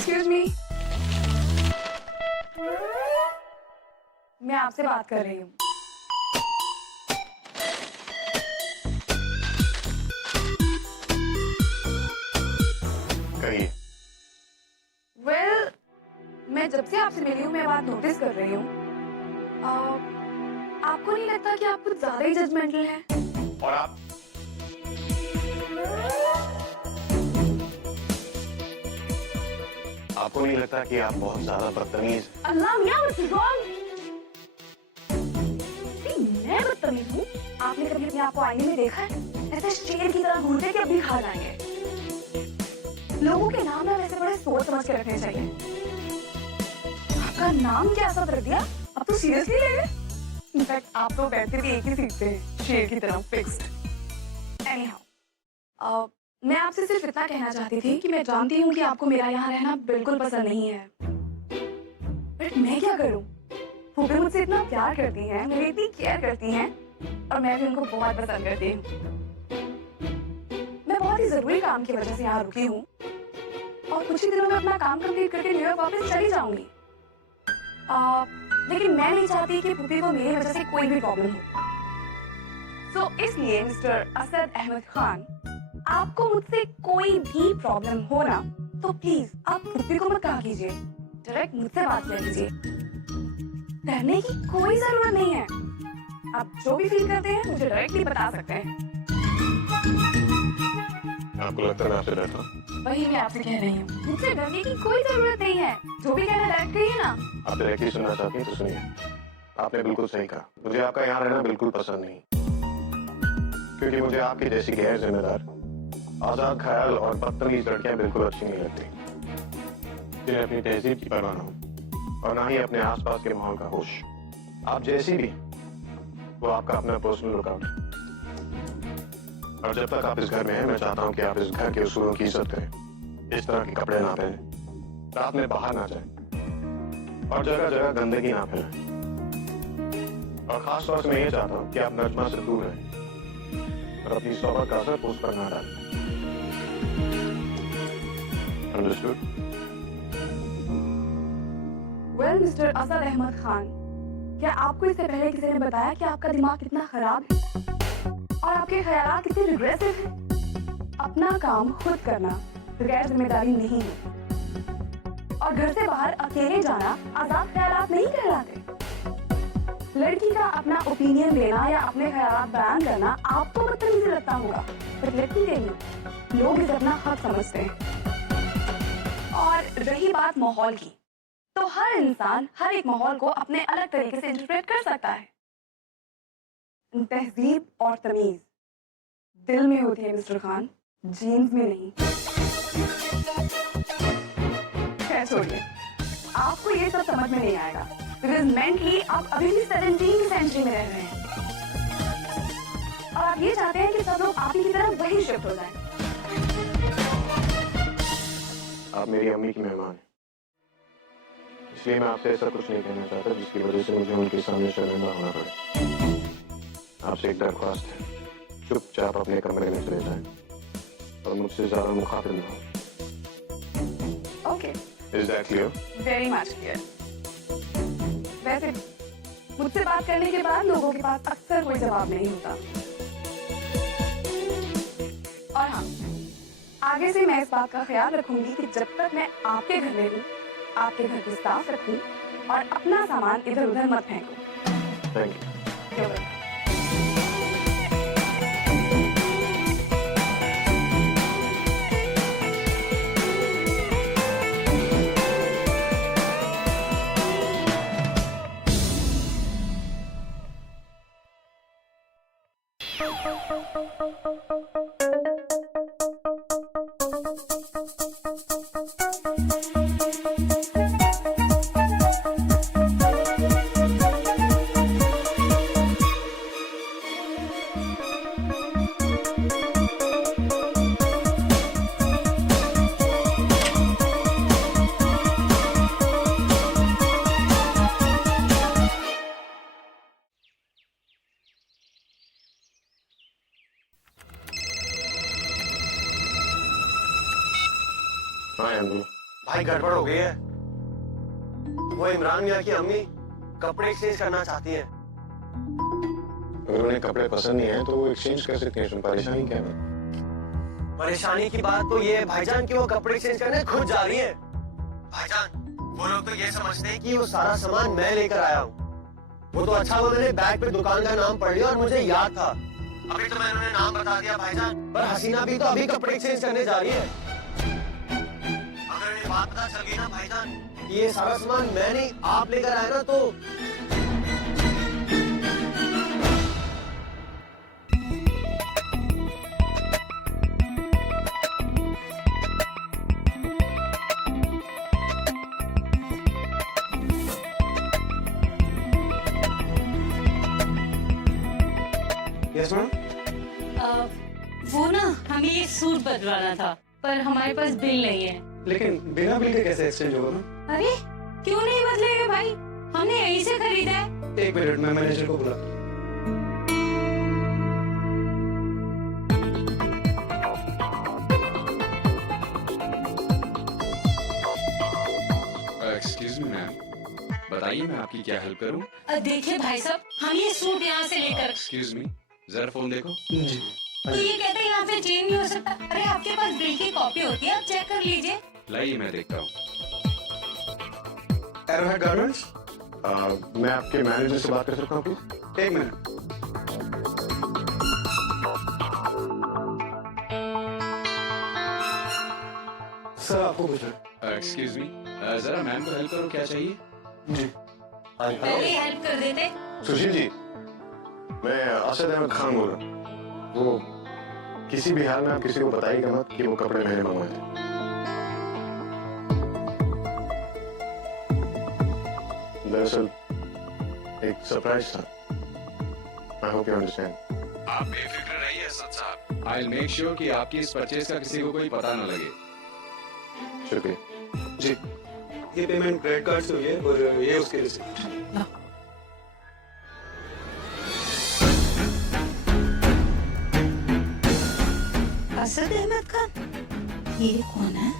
Excuse me, मैं आपसे बात कर रही हूँ। कहिए। वेल, मैं जब से आपसे मिली हूँ मैं बात नोटिस कर रही हूँ। आपको नहीं लगता कि आप कुछ ज्यादा ही जजमेंटल हैं? और आप? आपको नहीं लगता कि आप बहुत ज्यादा बदतमीज? अल्लाह मियां, what's wrong? मैं बदतमीज हूँ? आपने कभी अपने आप को आईने में देखा है? ऐसे शेर की तरह घूरते कि अभी खा जाएंगे। लोगों के नाम ना वैसे बड़े सोच समझ के रखने चाहिए। आपका नाम क्या सब रख दिया? अब तो सीरियसली ले गए? इनफैक्ट आप तो बैठते भी एक ही सीट पे, शेर की तरह फिक्स्ड। एनीहाउ, मैं आपसे सिर्फ इतना कहना चाहती थी कि मैं जानती हूँ कि आपको मेरा यहाँ रहना बिल्कुल पसंद नहीं है, बट मैं क्या करूँ? फूफी मुझसे इतना प्यार करती हैं, मेरी इतनी केयर करती हैं, और मैं भी उनको बहुत पसंद करती हूँ। मैं बहुत ही जरूरी काम की वजह से यहाँ रुकी हूँ, और कुछ ही दिनों में अपना काम कंप्लीट करके न्यूयॉर्क वापस चली जाऊंगी। लेकिन मैं नहीं चाहती कि फूफी को मेरी वजह से कोई भी प्रॉब्लम हो। सो इसलिए मिस्टर असद अहमद खान, आपको मुझसे कोई भी प्रॉब्लम हो ना, तो प्लीज आप फूफी को मत कहा कीजिए, डायरेक्ट मुझसे बात कर लीजिए। डरने की कोई जरूरत नहीं है। आप जो भी फील करते हैं मुझे डायरेक्टली बता सकते हैं। आपको लगता है मैं आपसे डरता हूँ? वही मैं आपसे कह रही हूँ, मुझसे डरने की कोई जरूरत नहीं है। जो भी कहना डायरेक्ट कहिए ना। आप डायरेक्टली सुनना चाहती हैं तो सुनिए। आपने बिल्कुल सही कहा, मुझे आपका यहाँ रहना बिल्कुल पसंद नहीं, क्योंकि मुझे आपकी जैसी गैर जिम्मेदार, आजाद ख्याल और बदतमीज लड़कियां बिल्कुल अच्छी नहीं लगती, जिन्हें अपनी तहजीब की परवाह न हो और ना ही अपने आसपास के माहौल का होश। आप जैसी भी, वो आपका अपना पर्सनल लुकआउट है। और जब तक आप इस घर में हैं, मैं चाहता हूँ कि आप इस घर के उसूलों की इज्जत करें। इस तरह के कपड़े ना पहने, रात में बाहर ना जाएं, और जगह जगह गंदगी ना फैलाएं। और खास तौर से मैं ये चाहता हूँ कि आप नजमा से दूर रहें और अपनी सोबत का असर उस पर ना डालें। Understood? Well mister Asad Ahmad Khan, क्या आपको इससे पहले किसी ने बताया कि आपका दिमाग कितना खराब है और आपके ख्यालात कितने रिग्रेसिव हैं? अपना काम खुद करना गैर जिम्मेदारी नहीं है, और घर से बाहर अकेले जाना आजाद ख्यालात नहीं कहलाते। लड़की का अपना ओपिनियन देना या अपने ख्यालात बयान करना आपको बदतमीजी लगता होगा, पर लेट मी टेल यू, लोग इसे अपना हक समझते हैं। और रही बात माहौल की, तो हर इंसान हर एक माहौल को अपने अलग तरीके से इंटरप्रेट कर सकता है। तहजीब और तमीज दिल में होती है मिस्टर खान, जीन्स में नहीं। खैर छोड़िए, आपको ये सब समझ में नहीं आएगा, बिकॉज मेंटली आप अभी भी 17वीं सेंचुरी में रह रहे हैं, और आप ये चाहते हैं कि सब लोग आप ही की तरफ वही शिफ्ट हो जाएं। आप मेरी अम्मी की मेहमान हैं, इसलिए मैं आपसे ऐसा कुछ नहीं कहना चाहता जिसकी वजह से मुझे उनके सामने शर्मिंदा होना पड़े। आपसे एक दरख्वास्त है, चुपचाप अपने कमरे में चले जाएं और मुझसे ज्यादा मुखातिब ना हो। Okay, is that clear? Very much clear. वैसे मुझसे बात करने के बाद लोगों के पास अक्सर कोई जवाब नहीं होता। और हाँ, आगे से मैं इस बात का ख्याल रखूंगी कि जब तक मैं आपके घर में हूँ, आपके घर को साफ रखूं और अपना सामान इधर उधर मत फेंकूं। Thank you. You're welcome. हाँ यार बोलो। भाई गड़बड़ हो गई है। वो इमरान मियाँ की अम्मी कपड़े एक्सचेंज करना चाहती है। अगर उन्हें कपड़े पसंद नहीं है तो वो एक्सचेंज कर सकते हैं, इसमें परेशानी क्या है? परेशानी की बात तो ये है भाईजान कि वो कपड़े एक्सचेंज करने खुद जा रही है। भाईजान वो लोग तो ये समझते हैं कि वो सारा सामान मैं लेकर आया हूँ। वो तो अच्छा वो मैंने बैग पे दुकान का नाम पढ़ लिया और मुझे याद था। अभी तो मैंने उन्हें नाम बता दिया भाईजान, पर हसीना भी तो अभी कपड़े एक्सचेंज करने जा रही है। अगर इन्हें बात पता चल गई ना भाईजान कि ये सारा सामान मैं नहीं आप लेकर आए ना, तो यस मैम। वो ना हमें ये सूट बदलवाना था पर हमारे पास बिल नहीं है। लेकिन बिना बिल के कैसे एक्सचेंज होगा ना? अरे क्यों नहीं बदलेगा भाई, हमने यहीं से खरीदा है। एक मिनट मैं मैनेजर को बुला। एक्सक्यूज मी मैम, बताइए मैं आपकी क्या हेल्प करूं? देखिए भाई साहब, हम ये सूट यहाँ से लेकर, एक्सक्यूज मी, जरा फोन देखो। तो ये कहते हैं यहाँ से चेंज नहीं हो सकता। अरे आपके पास बिल की कॉपी होती है, आप चेक कर लीजिए। लाइए मैं देखता हूँ। Arrowhead garments. मैं आपके मैनेजर से बात कर सकता हूँ प्लीज? एक मिनट। सर आपको कुछ एक्सक्यूज मी, जरा मैम को हेल्प करो, क्या चाहिए? जी। पहले हेल्प कर देते। सुशील जी, मैं असद अहमद खान बोल रहा हूँ। वो किसी भी हाल में आप किसी को बताइएगा मत कि वो कपड़े मैंने मंगवाए थे। दरअसल एक सरप्राइज था। I hope you understand. आप बेफिक्र रहिए असद साहब, आई विल मेक श्योर कि आपकी इस परचेज का किसी को कोई पता न लगे। शुक्रिया जी। ये पेमेंट क्रेडिट कार्ड से हुई है और ये उसकी रिसिप्ट। असद अहमद खान, ये कौन है?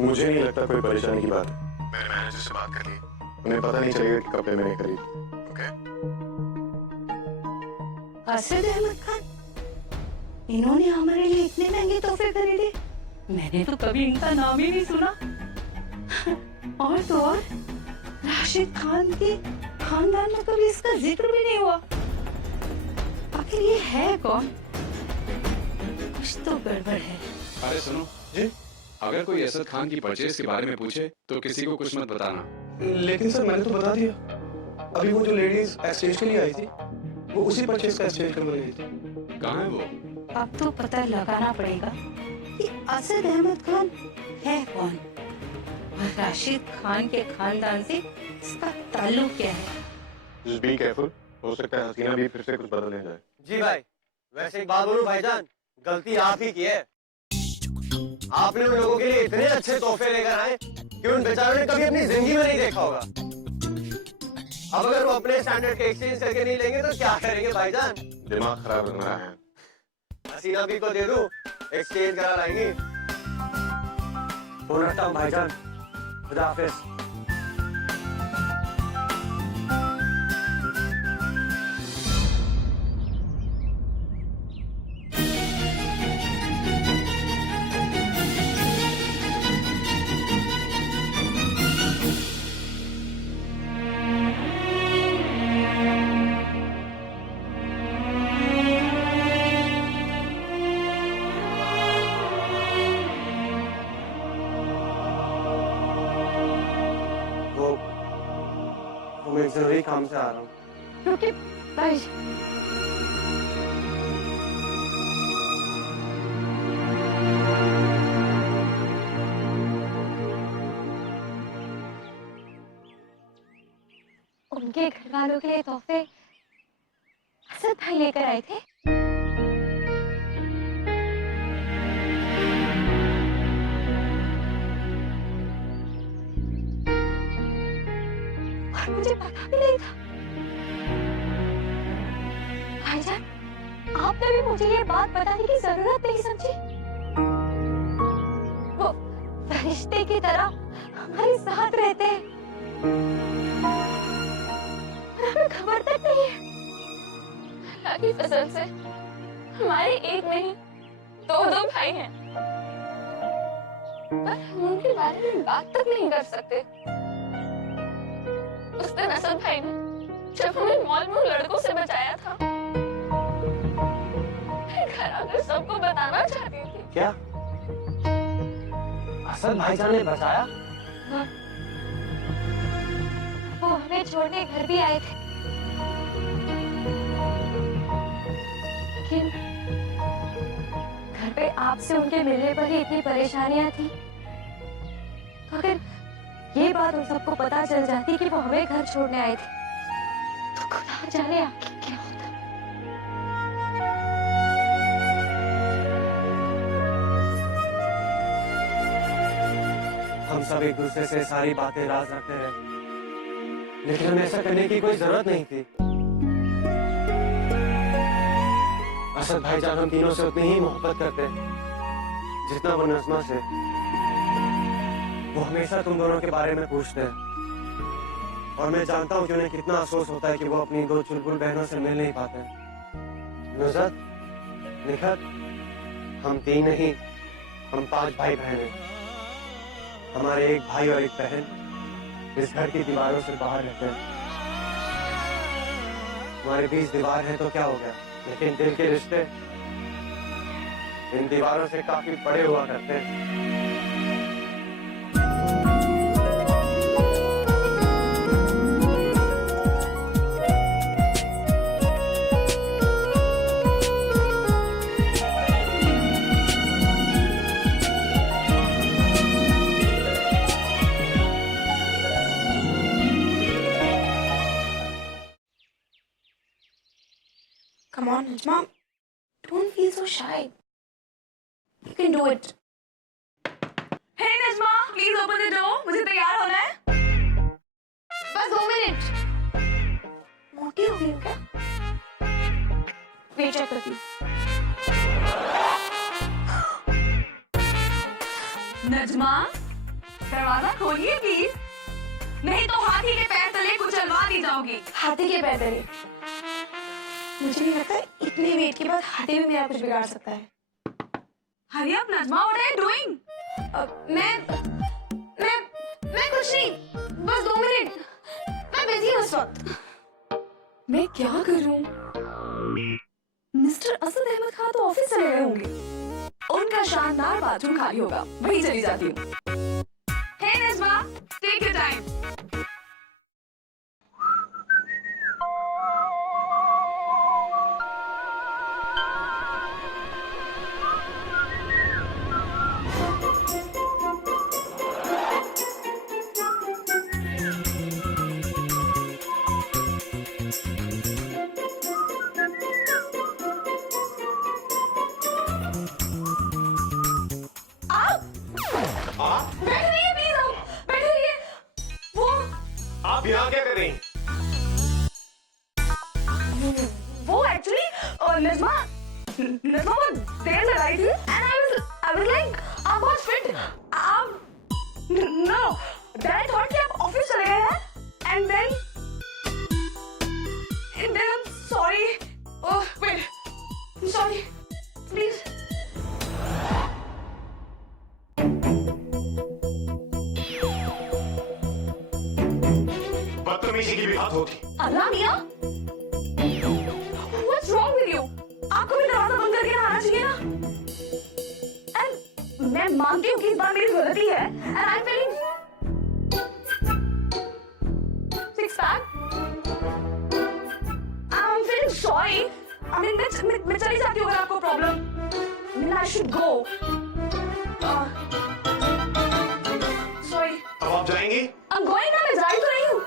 मुझे नहीं लगता कोई परेशानी की बात है। मैंने मैनेजर से बात कर ली, उन्हें पता नहीं चलेगा कि कपड़े मैंने खरीदे। ओके? असद अहमद खान, इन्होंने हमारे लिए इतने महंगे तोहफे खरीदे, मैंने तो कभी इनका नाम ही नहीं सुना। और तो और राशिद खान के खानदान में कभी इसका जिक्र भी नहीं हुआ। आखिर ये है कौन? कुछ तो गड़बड़ है। अरे सुनो जी। अगर कोई असद खान की परचेज के बारे में पूछे तो किसी को कुछ मत बताना। लेकिन सर मैंने तो बता दिया। अभी वो जो लेडीज एक्सचेंज के लिए आई थी वो उसी परचेज का एक्सचेंज करने गई थी। कहाँ है वो? अब तो पता लगाना पड़ेगा कि असद अहमद खान है कौन और राशिद खान के खानदान से इसका ताल्लुक क्या है। Just be careful, हो सकता है हसीना भी फिर से कुछ बदल जाए। जी भाई, वैसे एक बात बोलूं भाईजान, गलती आप ही की है। आपने उन लोगों के लिए इतने अच्छे तोहफे लेकर आए कि उन बेचारों ने कभी अपनी जिंदगी में नहीं देखा होगा। अब अगर वो अपने स्टैंडर्ड के एक्सचेंज करके नहीं लेंगे तो क्या करेंगे भाईजान? दिमाग खराब लग रहा है। हसीना भी को दे दूं, एक्सचेंज करा लाएंगे। फोन रखता हूं भाईजान, खुदा हाफिज। मैं एक जरूरी काम से आ रहा हूँ। रुकिए भाई, उनके घर वालों के लिए तोहफे असद भाई लेकर आए थे। और मुझे पता भी नहीं था। भाईजान, आपने भी मुझे ये बात बताने की जरूरत नहीं समझी। वो रिश्ते की तरह हमारे साथ रहते हैं। हमें खबर तक नहीं है। अल्लाह की फसल से हमारे एक नहीं दो भाई हैं, पर हम उनके बारे में बात तक नहीं कर सकते। उस दिन असद भाई ने जब हमें मॉल में उन लड़कों से बचाया था, मैं घर आकर सबको बताना चाहती थी। क्या असद भाईजान ने बचाया? वो हमें छोड़ने घर भी आए थे, लेकिन घर पे आपसे उनके मिलने पर ही इतनी परेशानियां थी। तो अगर ये बात उन सबको पता चल जाती कि वो हमें घर छोड़ने आए थे, तो खुदा जाने आगे क्या होता। हम सब एक दूसरे से सारी बातें राज रखते रहे, लेकिन हमें ऐसा करने की कोई जरूरत नहीं थी। असद भाईजान हम तीनों से उतनी ही मोहब्बत करते जितना वो नज़मा से। वो हमेशा तुम दोनों के बारे में पूछते हैं, और मैं जानता हूँ कि उन्हें कितना अफसोस होता है कि वो अपनी दो चुलबुल बहनों से मिल नहीं पाते। नुज़त, निखत, हम तीन नहीं, हम 5 भाई बहन हैं। हमारे एक भाई और एक बहन इस घर की दीवारों से बाहर रहते हैं। हमारे बीच दीवार है तो क्या हो गया, लेकिन दिल के रिश्ते इन दीवारों से काफी बड़े हुआ करते हैं। Come on, Najma. Don't feel so shy. You can do it. Hey, Najma, please open the door. मुझे तैयार होना है। बस 2 मिनट। मोटी हो गई हो क्या? वेट चेक करती हूँ। नजमा, दरवाजा खोलिए प्लीज, नहीं तो हाथी के पैर तले कुचलवा दी जाओगी। हाथी के पैर तले? मुझे नहीं लगता इतने वेट के बाद हाथी भी मेरा कुछ बिगाड़ सकता है। Hurry up Najma, what are you doing? मैं कुछ नहीं, बस 2 मिनट, मैं बिजी हूँ इस वक्त। मैं क्या करूँ? मिस्टर असद अहमद खान तो ऑफिस चले गए होंगे, उनका शानदार बाथरूम खाली होगा, वहीं चली जाती हूँ। हे नजमा, टेक योर टाइम। आप यहाँ क्या कर रही हैं? वो एक्चुअली नजमा बहुत देर लगाई थी and I was like आप बहुत फिट, आप no then I thought कि आप ऑफिस चले गए हैं and then I'm sorry, oh wait, I'm sorry, please. बदतमीजी की भी बात होती। अल्लाह मियाँ, what's wrong with you? आपको भी दरवाजा बंद करके नहाना चाहिए ना। And मैं मानती हूँ कि इस बार मेरी गलती है and I'm feeling six pack. I'm feeling sorry. I mean मैं चली जाती हूँ अगर आपको problem. I mean I should go. Sorry. अब आप जाएंगी? I'm going ना, मैं जा ही तो रही हूँ।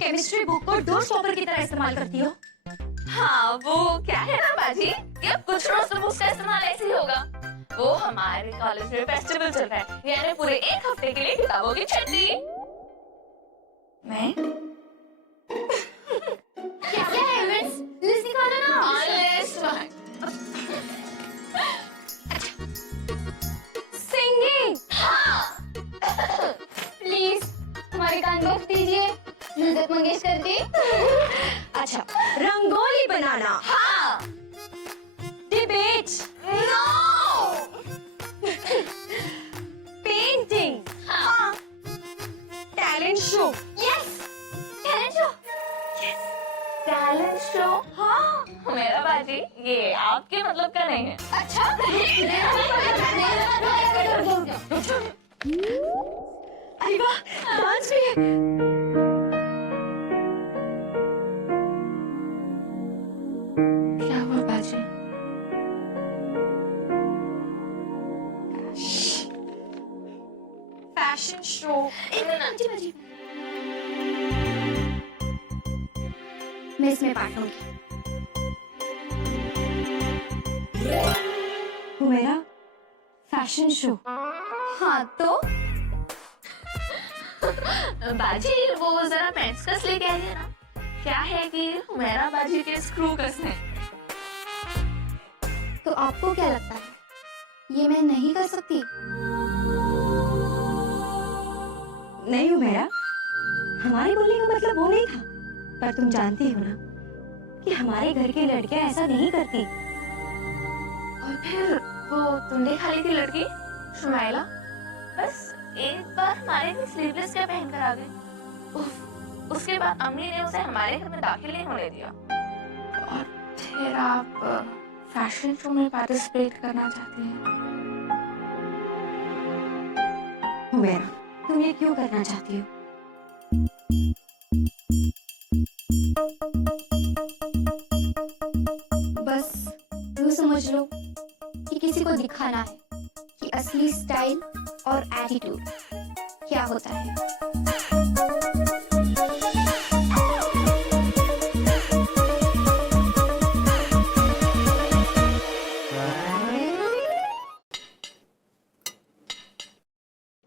केमिस्ट्री बुक को डोर स्टॉपर की तरह इस्तेमाल करती हो। हाँ, वो क्या है ना बाजी, ये कुछ रोज तो उसका इस्तेमाल ऐसे ही होगा। वो हमारे कॉलेज में फेस्टिवल चल रहा है, यानी पूरे एक हफ्ते के लिए किताबों की छुट्टी। मैं क्या है इवेंट्स? लिस्ट निकालो ना। List singing. प्लीज हमारे कान बख्श दीजिए नुसरत मंगेशकर जी। अच्छा, रंगोली बनाना। हाँ। डिबेट। नो। पेंटिंग। हाँ। Talent show. Yes. Talent show. Talent show. हाँ। मेरा बाजी, ये आपके मतलब का नहीं है। अच्छा अरे वाह, डांस भी है। क्या हुआ बाजी? Fashion show. मैं इसमें पार्ट लूंगी। Humaira, fashion show. हाँ तो बाजी वो जरा पेंट्स कस लेके आइए ना। क्या है कि मेरा बाजी के स्क्रू कसने। तो आपको क्या लगता है ये मैं नहीं कर सकती? नहीं हुमैरा, हमारे बोलने का मतलब वो नहीं था, पर तुम जानती हो ना कि हमारे घर की लड़कियां ऐसा नहीं करती। और फिर वो तुंडे खाली थी लड़की शुमाइला, बस एक बार हमारे लिए स्लीवलेस क्या पहन कर आ गई। उसके बाद अम्मी ने उसे हमारे घर में दाखिल नहीं होने दिया। और फिर आप फैशन शो में पार्टिसिपेट करना चाहती हैं? हुमैरा, तुम ये क्यों करना चाहती हो? बस यूँ समझ लो कि किसी को दिखाना है कि असली स्टाइल और एटीट्यूड क्या होता है।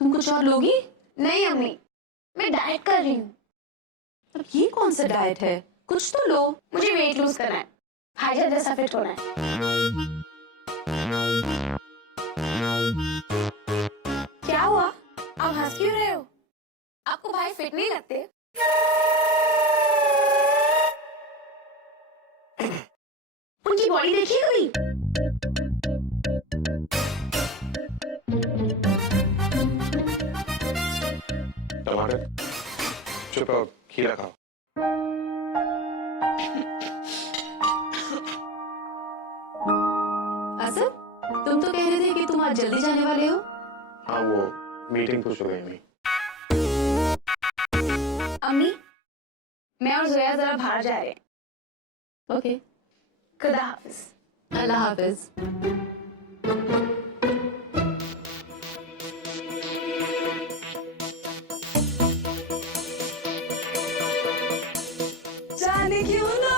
तुम कुछ और लोगी? नहीं अम्मी, मैं डाइट कर रही हूँ। अब ये कौन सा डाइट है? कुछ तो लो। मुझे वेट लूज करना है, भाईजान जैसा फिट होना है। क्या हुआ? आप हंस क्यों रहे हो? आपको भाई फिट नहीं लगते? उनकी बॉडी देखी हुई। टमाटर चुप रहो, खीरा खाओ। असद, तुम तो कह रहे थे कि तुम आज जल्दी जाने वाले हो। हाँ, वो मीटिंग पुश हो गई नहीं। अम्मी, मैं और जोया जरा बाहर जा रहे हैं। ओके, खुदा हाफिज। अल्लाह हाफिज। जाने क्यों ना